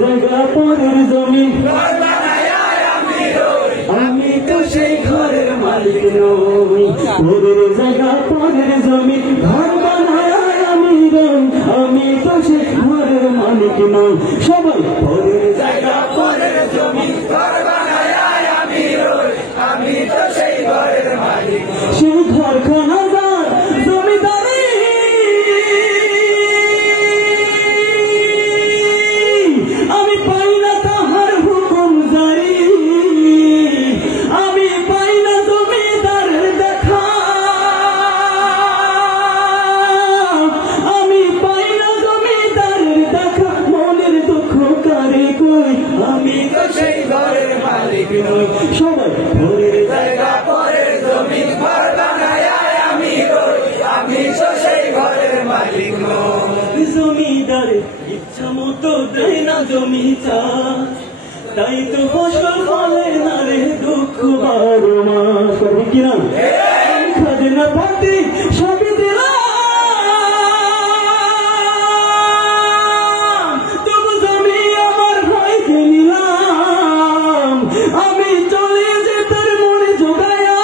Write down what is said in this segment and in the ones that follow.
জায়গা পরের জমিন আমি তো সেই ঘরের মালিক নই। পরের জায়গা পরের জমিন ঘর বানায় আমি রই, আমি তো সেই ঘরের মালিক নই। সবাই পরের জায়গা পরের জমিন ঘর বানায় আমি রই, আমি তো সেই ঘরের মালিক। সেই ঘরখানা যার জমিদারি আমি পাই না তাহার হুকুম জারি, আমি পাই না জমিদারের দেখা, আমি পাই না জমিদারের দেখা। মনের দুঃখ কারে কই, আমি তো সেই ঘরের মালিক নই। সবাই ঘরের জায়গা পরের জমি ঘর বানায় আমি রই, আমি তো সেই ঘরের মালিক নই। জমিদার ইচ্ছা মতো দেয় না জমি চাষ, তাই তো ফসল ফলে না রে দুঃখ 12 মাস। করবি কিনা খাজনা পাতি সবই দিলাম, তবু জমি আমার ভাইকে নিলাম। আমি চলে যেতার মনে জোগায়া,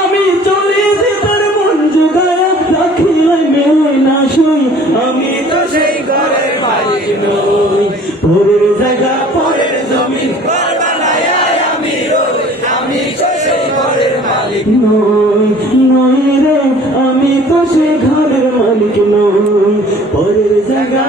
আমি চলে যেতার মন জোগায়া, রাখিলাই মেলে না সই, আমি তো সেই ঘরের মালিক নই। পরের জায়গা পরের জমিন ঘর বানায় আমি রই, আমি তো সেই ঘরের মালিক নই। নই রে আমি তো সেই ঘরের মালিক নই। পরের জায়গা